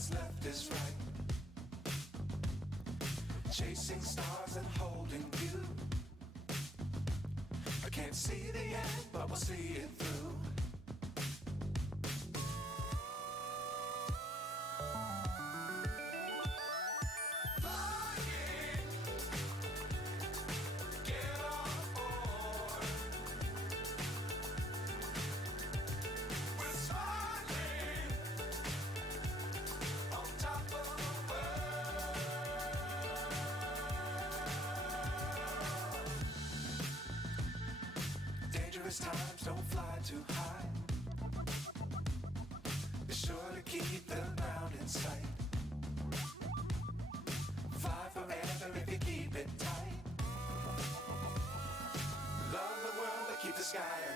what's left is right. Chasing stars and holding you. I can't see the end, but we'll see it through. Times don't fly too high. Be sure to keep the ground in sight. Fly forever if you keep it tight. Love the world but keep the sky